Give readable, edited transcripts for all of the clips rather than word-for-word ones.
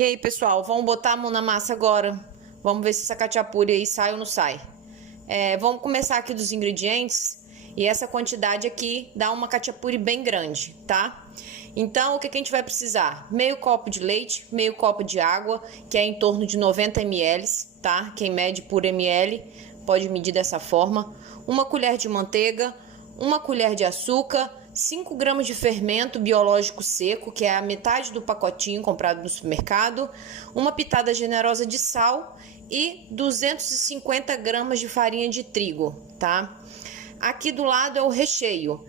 E aí, pessoal, vamos botar a mão na massa agora. Vamos ver se essa cachapuri aí sai ou não sai. Vamos começar aqui dos ingredientes. E essa quantidade aqui dá uma cachapuri bem grande, tá? Então, o que a gente vai precisar? Meio copo de leite, meio copo de água, que é em torno de 90 ml, tá? Quem mede por ml pode medir dessa forma. Uma colher de manteiga, uma colher de açúcar, 5 gramas de fermento biológico seco, que é a metade do pacotinho comprado no supermercado, uma pitada generosa de sal e 250 gramas de farinha de trigo, tá? Aqui do lado é o recheio.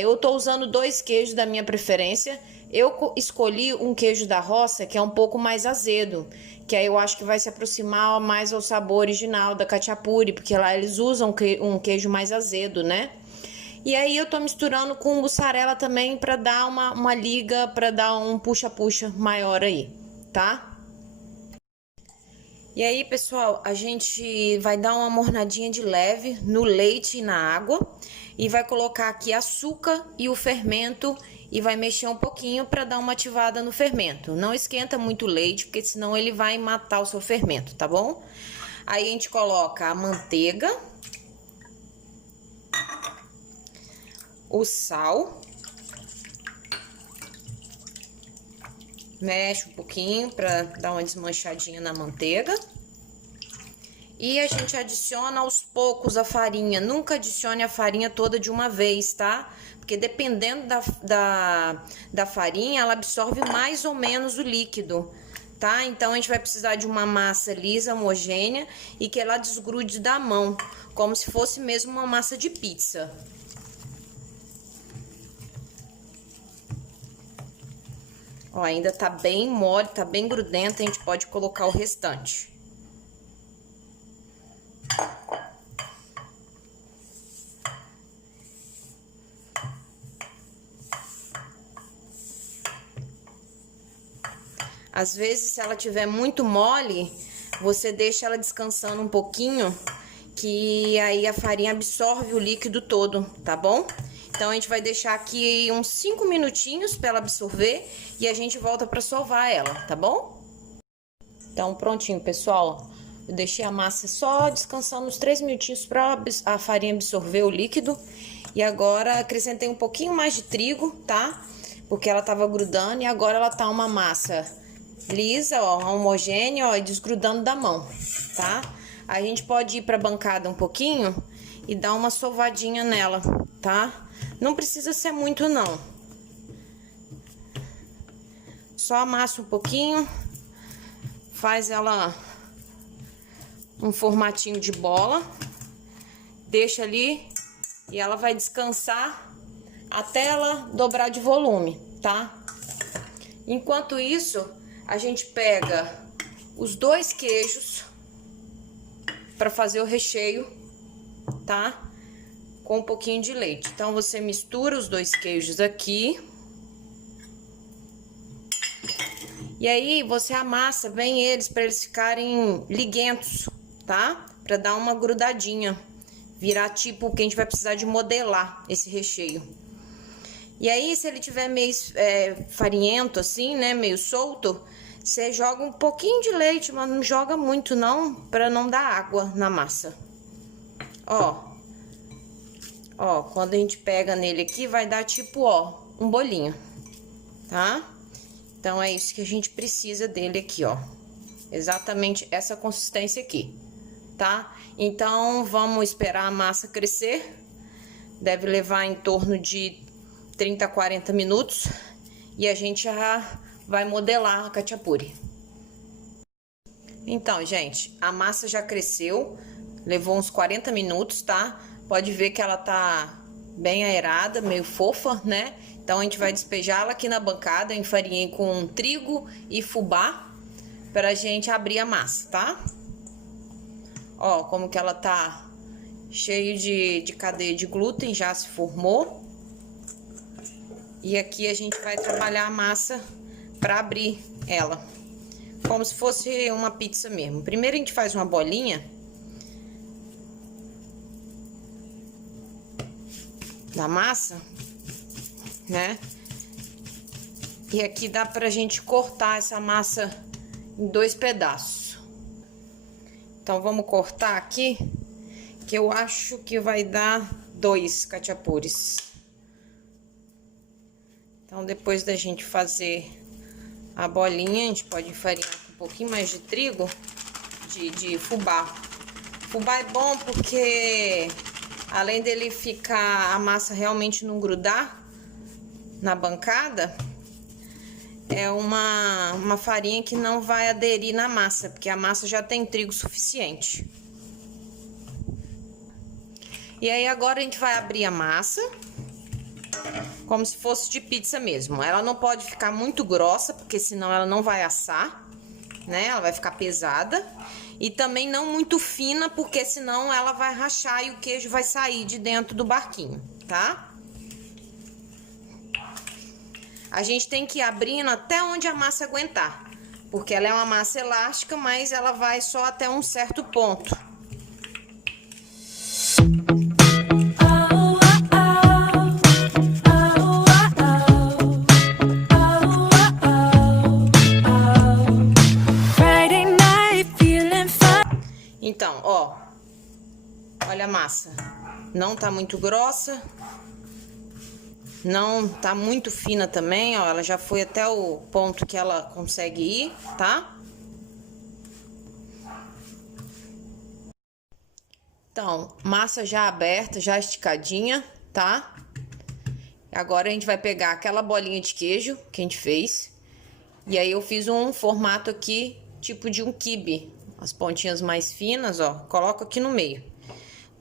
Eu tô usando 2 queijos da minha preferência. Eu escolhi um queijo da roça que é um pouco mais azedo, que aí eu acho que vai se aproximar mais ao sabor original da cachapuri, porque lá eles usam um queijo mais azedo, né? E aí eu tô misturando com mussarela também para dar uma liga, para dar um puxa-puxa maior aí, tá? E aí, pessoal, a gente vai dar uma mornadinha de leve no leite e na água e vai colocar aqui açúcar e o fermento e vai mexer um pouquinho para dar uma ativada no fermento. Não esquenta muito o leite, porque senão ele vai matar o seu fermento, tá bom? Aí a gente coloca a manteiga, o sal, mexe um pouquinho para dar uma desmanchadinha na manteiga. E a gente adiciona aos poucos a farinha. Nunca adicione a farinha toda de uma vez, tá? Porque dependendo da farinha, ela absorve mais ou menos o líquido, tá? Então a gente vai precisar de uma massa lisa, homogênea e que ela desgrude da mão, como se fosse mesmo uma massa de pizza. Ó, ainda tá bem mole, tá bem grudenta, a gente pode colocar o restante. Às vezes, se ela tiver muito mole, você deixa ela descansando um pouquinho, que aí a farinha absorve o líquido todo, tá bom? Então, a gente vai deixar aqui uns 5 minutinhos para ela absorver e a gente volta para sovar ela, tá bom? Então, prontinho, pessoal. Eu deixei a massa só descansando uns 3 minutinhos para a farinha absorver o líquido. E agora, acrescentei um pouquinho mais de trigo, tá? Porque ela tava grudando e agora ela tá uma massa lisa, ó, homogênea, ó, e desgrudando da mão, tá? A gente pode ir pra bancada um pouquinho e dar uma sovadinha nela, tá? Não precisa ser muito, não. Só amassa um pouquinho, faz ela um formatinho de bola, deixa ali e ela vai descansar até ela dobrar de volume, tá? Enquanto isso, a gente pega os 2 queijos para fazer o recheio, tá? Com um pouquinho de leite. Então, você mistura os 2 queijos aqui. E aí, você amassa bem eles para eles ficarem liguentos, tá? Para dar uma grudadinha. Virar tipo que a gente vai precisar de modelar esse recheio. E aí, se ele tiver meio farinhento assim, né? Meio solto, você joga um pouquinho de leite, mas não joga muito não, para não dar água na massa. Ó, quando a gente pega nele aqui, vai dar tipo, ó, um bolinho, tá? Então, é isso que a gente precisa dele aqui, ó. Exatamente essa consistência aqui, tá? Então, vamos esperar a massa crescer. Deve levar em torno de 30 a 40 minutos. E a gente já vai modelar a cachapuri. Então, gente, a massa já cresceu. Levou uns 40 minutos, tá? Pode ver que ela tá bem aerada, meio fofa, né? Então, a gente vai despejá-la aqui na bancada. Eu enfarinhei com trigo e fubá pra gente abrir a massa, tá? Ó, como que ela tá cheio de cadeia de glúten, já se formou. E aqui a gente vai trabalhar a massa pra abrir ela, como se fosse uma pizza mesmo. Primeiro a gente faz uma bolinha da massa, né? E aqui dá pra gente cortar essa massa em 2 pedaços. Então, vamos cortar aqui, que eu acho que vai dar 2 cachapures. Então, depois da gente fazer a bolinha, a gente pode enfarinar com um pouquinho mais de trigo, de fubá. Fubá é bom porque, além dele ficar, a massa realmente não grudar na bancada, é uma farinha que não vai aderir na massa, porque a massa já tem trigo suficiente. E aí, agora a gente vai abrir a massa, como se fosse de pizza mesmo. Ela não pode ficar muito grossa, porque senão ela não vai assar, né? Ela vai ficar pesada. E também não muito fina, porque senão ela vai rachar e o queijo vai sair de dentro do barquinho, tá? A gente tem que ir abrindo até onde a massa aguentar, porque ela é uma massa elástica, mas ela vai só até um certo ponto. Então, ó, olha a massa, não tá muito grossa. Não tá muito fina também, ó, ela já foi até o ponto que ela consegue ir, tá? Então, massa já aberta, já esticadinha, tá? Agora a gente vai pegar aquela bolinha de queijo que a gente fez. E aí eu fiz um formato aqui, tipo de um quibe. As pontinhas mais finas, ó, coloco aqui no meio.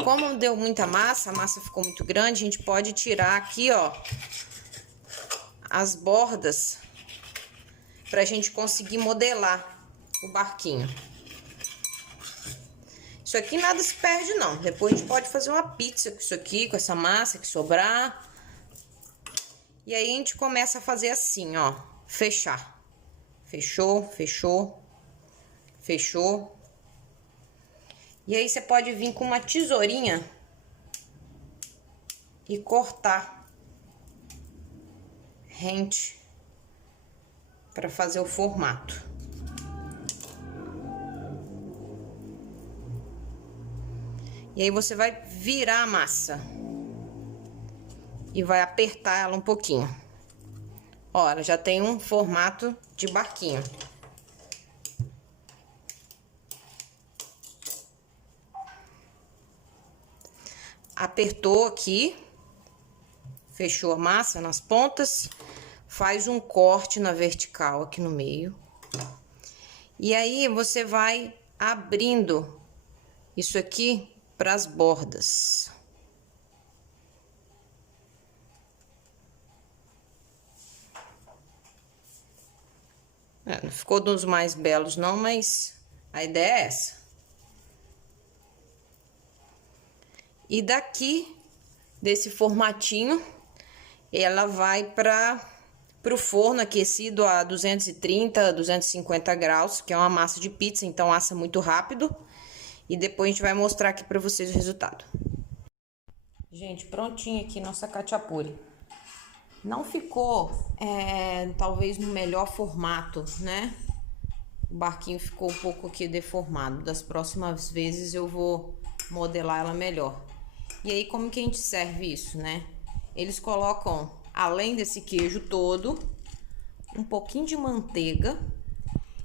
Como deu muita massa, a massa ficou muito grande, a gente pode tirar aqui, ó, as bordas pra gente conseguir modelar o barquinho. Isso aqui nada se perde, não. Depois a gente pode fazer uma pizza com isso aqui, com essa massa que sobrar. E aí a gente começa a fazer assim, ó, fechar. Fechou, fechou, fechou. E aí você pode vir com uma tesourinha e cortar rente para fazer o formato. E aí você vai virar a massa e vai apertar ela um pouquinho. Ó, ela já tem um formato de barquinho. Apertou aqui, fechou a massa nas pontas, faz um corte na vertical aqui no meio. E aí você vai abrindo isso aqui para as bordas. Não ficou dos mais belos não, mas a ideia é essa. E daqui, desse formatinho, ela vai para o forno aquecido a 230, 250 graus, que é uma massa de pizza, então assa muito rápido. E depois a gente vai mostrar aqui para vocês o resultado. Gente, prontinho aqui nossa cachapuri. Não ficou, talvez, no melhor formato, né? O barquinho ficou um pouco aqui deformado. Das próximas vezes eu vou modelar ela melhor. E aí, como que a gente serve isso, né? Eles colocam, além desse queijo todo, um pouquinho de manteiga.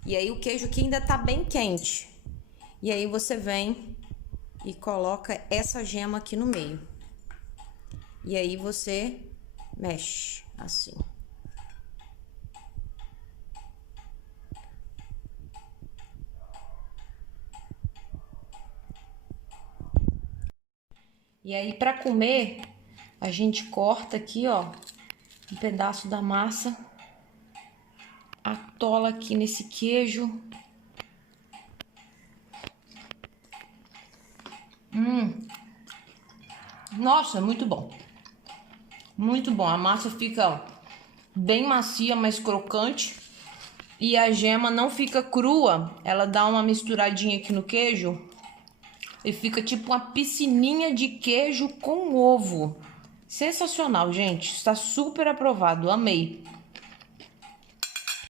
E aí, o queijo aqui ainda tá bem quente. E aí, você vem e coloca essa gema aqui no meio. E aí, você mexe assim. E aí, para comer, a gente corta aqui, ó, um pedaço da massa, atola aqui nesse queijo. Nossa, muito bom. Muito bom. A massa fica bem macia, mas crocante. E a gema não fica crua, ela dá uma misturadinha aqui no queijo. E fica tipo uma piscininha de queijo com ovo. Sensacional, gente. Está super aprovado. Amei.